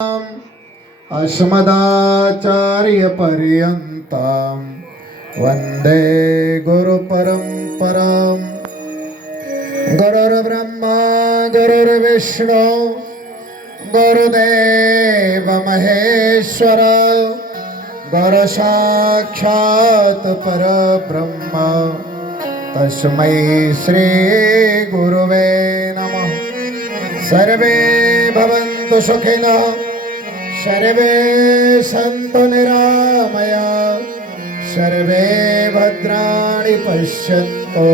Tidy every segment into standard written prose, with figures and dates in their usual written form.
अस्मदाचार्यपर्यन्तां वन्दे गुरुपरम्परां। गुरुर्ब्रह्मा गुरुर्विष्णु गुरुदेव महेश्वर गुरुसाक्षात् परब्रह्म तस्मै श्री गुरुवे नमः। सर्वे भवन्तु सुखिनः सर्वे सन्तु निरामया सर्वे भद्राणि पश्यन्तु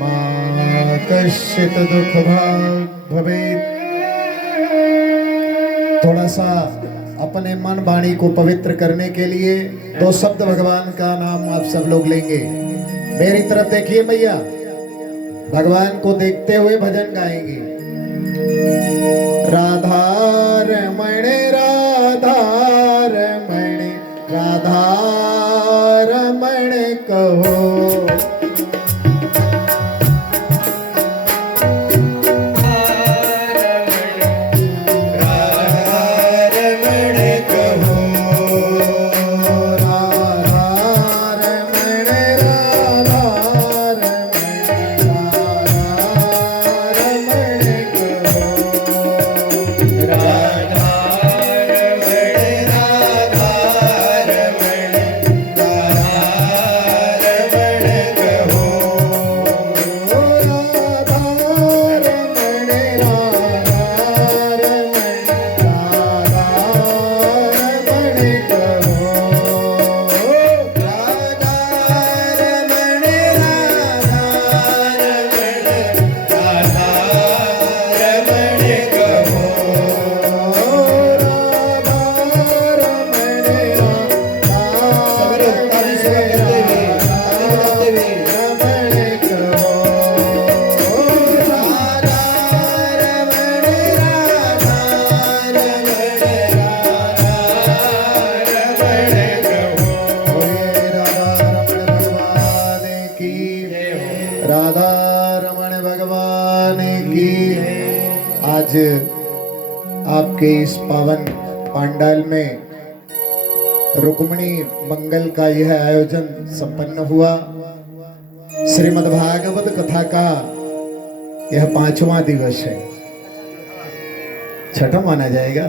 मा कश्चित् दुःखभाग् भवेत्। थोड़ा सा अपने मन वाणी को पवित्र करने के लिए दो शब्द भगवान का नाम आप सब लोग लेंगे। मेरी तरफ देखिए भैया, भगवान को देखते हुए भजन गाएंगे। राधा रमण राधा रमण राधा रमण कहो, राधा रमण भगवान की। आज आपके इस पावन पांडाल में रुक्मिणी मंगल का यह आयोजन संपन्न हुआ। श्रीमद् भागवत कथा का यह 5वां दिवस है। छठा माना जाएगा,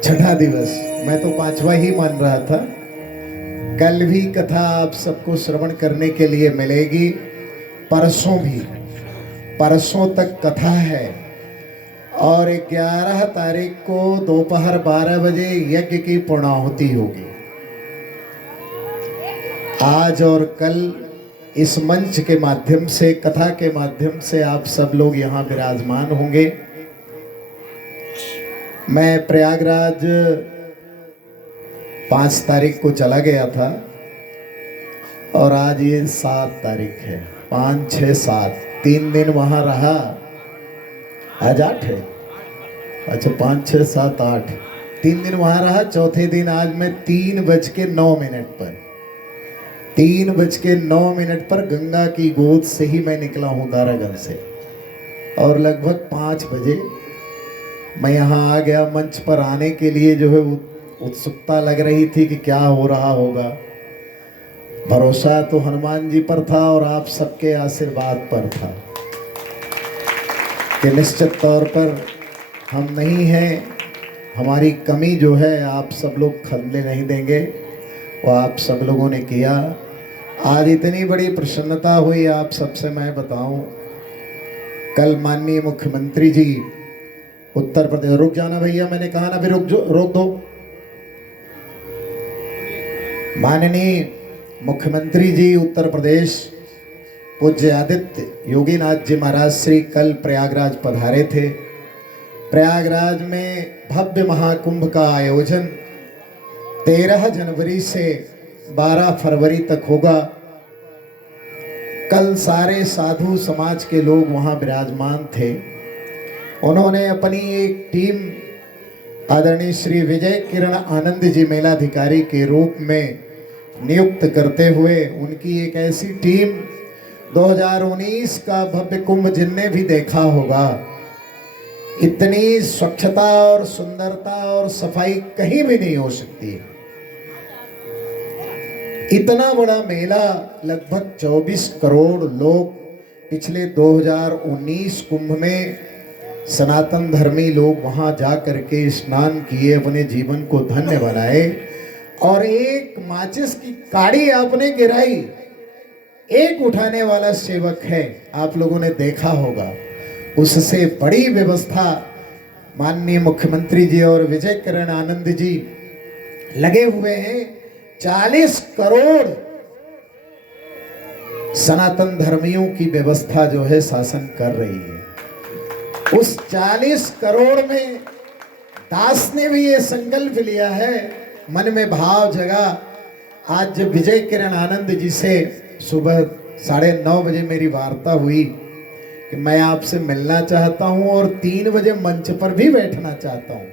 छठा दिवस। मैं तो 5वां ही मान रहा था। कल भी कथा आप सबको श्रवण करने के लिए मिलेगी, परसों भी, परसों तक कथा है। और 11 तारीख को दोपहर 12 बजे यज्ञ की पूर्णाहुति होगी। आज और कल इस मंच के माध्यम से, कथा के माध्यम से आप सब लोग यहाँ विराजमान होंगे। मैं प्रयागराज 5 तारीख को चला गया था और आज ये 7 तारीख है। 5, 6, 7 3 दिन वहाँ रहा। आज 8 है। अच्छा, 5, 6, 7, 8 3 दिन वहाँ रहा। चौथे दिन आज मैं 3:09 पर 3:09 पर गंगा की गोद से ही मैं निकला हूँ दारागंज से। और लगभग 5 बजे मैं यहाँ आ गया। मंच पर आने के लिए जो है उत्सुकता लग रही थी कि क्या हो रहा होगा। भरोसा तो हनुमान जी पर था और आप सबके आशीर्वाद पर था कि निश्चित तौर पर हम नहीं हैं। हमारी कमी जो है आप सब लोग खलने नहीं देंगे, वो आप सब लोगों ने किया। आज इतनी बड़ी प्रसन्नता हुई आप सबसे मैं बताऊं। कल माननीय मुख्यमंत्री जी उत्तर प्रदेश, रुक जाना भैया, मैंने कहा ना, फिर रोक दो। माननीय मुख्यमंत्री जी उत्तर प्रदेश पूज्य आदित्य योगीनाथ जी महाराज श्री कल प्रयागराज पधारे थे। प्रयागराज में भव्य महाकुंभ का आयोजन 13 जनवरी से 12 फरवरी तक होगा। कल सारे साधु समाज के लोग वहाँ विराजमान थे। उन्होंने अपनी एक टीम आदरणीय श्री विजय किरण आनंद जी मेलाधिकारी के रूप में नियुक्त करते हुए उनकी एक ऐसी टीम 2019 का भव्य कुंभ जिनने भी देखा होगा इतनी स्वच्छता और सुंदरता और सफाई कहीं भी नहीं हो सकती। इतना बड़ा मेला, लगभग 24 करोड़ लोग पिछले 2019 कुंभ में सनातन धर्मी लोग वहां जा करके स्नान किए, अपने जीवन को धन्य बनाए। और एक माचिस की काड़ी आपने गिराई, एक उठाने वाला सेवक है, आप लोगों ने देखा होगा। उससे बड़ी व्यवस्था माननीय मुख्यमंत्री जी और विजय किरण आनंद जी लगे हुए हैं। 40 करोड़ सनातन धर्मियों की व्यवस्था जो है शासन कर रही है। उस 40 करोड़ में दास ने भी ये संकल्प लिया है, मन में भाव जगा। आज जब विजय किरण आनंद जी से सुबह 9:30 बजे मेरी वार्ता हुई कि मैं आपसे मिलना चाहता हूं और 3 बजे मंच पर भी बैठना चाहता हूं,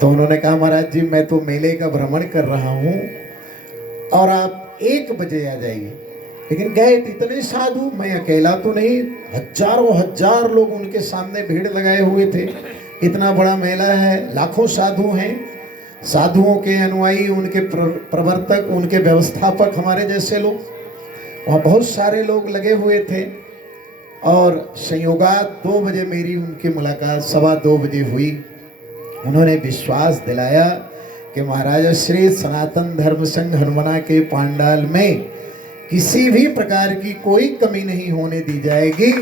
तो उन्होंने कहा महाराज जी मैं तो मेले का भ्रमण कर रहा हूं और आप 1 बजे आ जाइए। लेकिन गए इतने साधु, मैं अकेला तो नहीं, हजारों हजार लोग उनके सामने भीड़ लगाए हुए थे। इतना बड़ा मेला है, लाखों साधु हैं, साधुओं के अनुयायी, उनके प्रवर्तक, उनके व्यवस्थापक, हमारे जैसे लोग, वहाँ बहुत सारे लोग लगे हुए थे। और संयोगात 2 बजे मेरी उनकी मुलाकात 2:15 बजे हुई। उन्होंने विश्वास दिलाया कि महाराज श्री सनातन धर्म संघ हनुमाना के पांडाल में किसी भी प्रकार की कोई कमी नहीं होने दी जाएगी।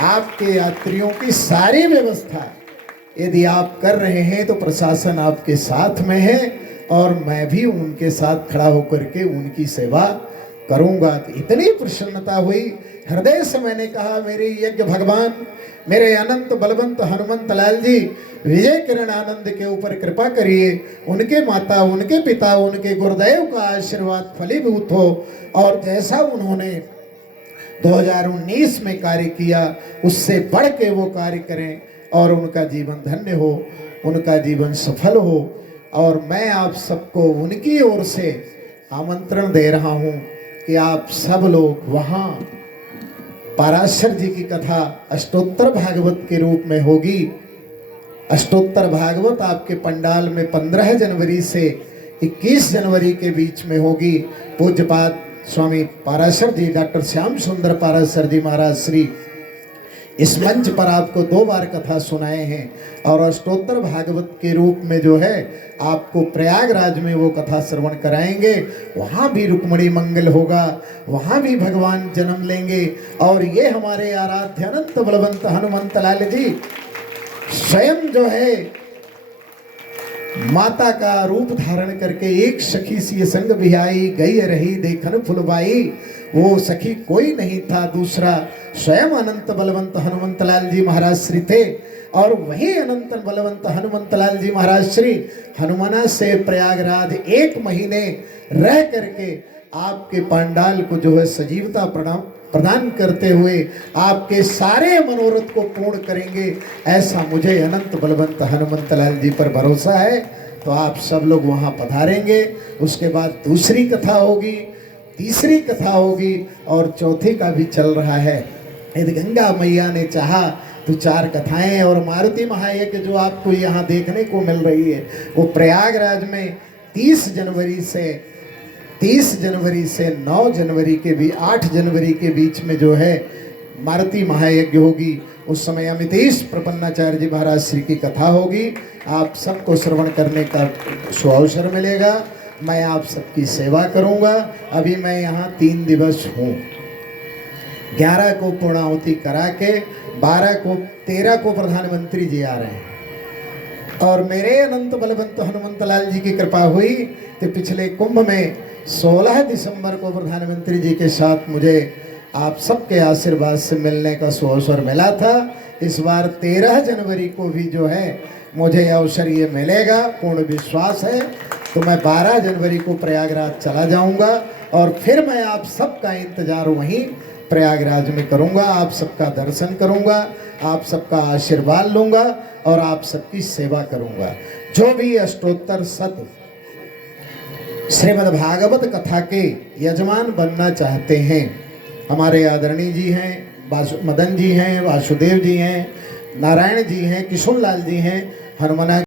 आपके यात्रियों की सारी व्यवस्था यदि आप कर रहे हैं तो प्रशासन आपके साथ में है और मैं भी उनके साथ खड़ा होकर के उनकी सेवा करूंगा। तो इतनी प्रसन्नता हुई, हृदय से मैंने कहा मेरे यज्ञ भगवान, मेरे अनंत बलवंत हनुमंत लाल जी विजय किरण आनंद के ऊपर कृपा करिए, उनके माता, उनके पिता, उनके गुरुदेव का आशीर्वाद फलीभूत हो और जैसा उन्होंने 2019 में कार्य किया उससे बढ़ के वो कार्य करें और उनका जीवन धन्य हो, उनका जीवन सफल हो। और मैं आप सबको उनकी ओर से आमंत्रण दे रहा हूं कि आप सब लोग वहां पाराशर जी की कथा अष्टोत्तर भागवत के रूप में होगी। अष्टोत्तर भागवत आपके पंडाल में 15 जनवरी से 21 जनवरी के बीच में होगी। पूज्यपाद स्वामी पाराशर जी, डॉक्टर श्याम सुंदर पाराशर जी महाराज श्री इस मंच पर आपको 2 बार कथा सुनाए हैं और अष्टोत्तर भागवत के रूप में जो है आपको प्रयागराज में वो कथा श्रवण कराएंगे। वहाँ भी रुक्मणी मंगल होगा, वहाँ भी भगवान जन्म लेंगे। और ये हमारे आराध्य अनंत बलवंत हनुमंत लाल जी स्वयं जो है माता का रूप धारण करके एक सखी सी संग बिहाई, गई रही देखन फुलबाई। वो सखी कोई नहीं था, दूसरा स्वयं अनंत बलवंत हनुमंत लाल जी महाराज श्री थे। और वही अनंत बलवंत हनुमंत लाल जी महाराज श्री हनुमाना से प्रयागराज 1 महीने रह करके आपके पांडाल को जो है सजीवता प्रदान करते हुए आपके सारे मनोरथ को पूर्ण करेंगे, ऐसा मुझे अनंत बलवंत हनुमंत लाल जी पर भरोसा है। तो आप सब लोग वहाँ पधारेंगे। उसके बाद दूसरी कथा होगी, तीसरी कथा होगी और चौथी का भी चल रहा है। यदि गंगा मैया ने चाहा तो 4 कथाएं और मारुति महायज्ञ जो आपको यहाँ देखने को मिल रही है वो प्रयागराज में 30 जनवरी से 9 जनवरी के भी 8 जनवरी के बीच में जो है मारुति महायज्ञ होगी। उस समय अमितेश प्रपन्नाचार्य जी महाराज श्री की कथा होगी। आप सबको श्रवण करने का सुअवसर मिलेगा। मैं आप सबकी सेवा करूंगा। अभी मैं यहाँ 3 दिवस हूँ। 11 को पूर्णाहुति करा के 13 को प्रधानमंत्री जी आ रहे हैं और मेरे अनंत बलवंत हनुमंत लाल जी की कृपा हुई तो पिछले कुंभ में 16 दिसंबर को प्रधानमंत्री जी के साथ मुझे आप सबके आशीर्वाद से मिलने का सुअवसर मिला था। इस बार 13 जनवरी को भी जो है मुझे अवसर ये मिलेगा, पूर्ण विश्वास है। तो मैं 12 जनवरी को प्रयागराज चला जाऊंगा और फिर मैं आप सबका इंतजार वहीं प्रयागराज में करूंगा, आप सबका दर्शन करूंगा, आप सबका आशीर्वाद लूंगा और आप सबकी सेवा करूंगा। जो भी अष्टोत्तर शत श्रीमद् भागवत कथा के यजमान बनना चाहते हैं, हमारे आदरणीय जी हैं, मदन जी हैं, वासुदेव जी हैं, नारायण जी हैं, किशोर लाल जी हैं, हरमना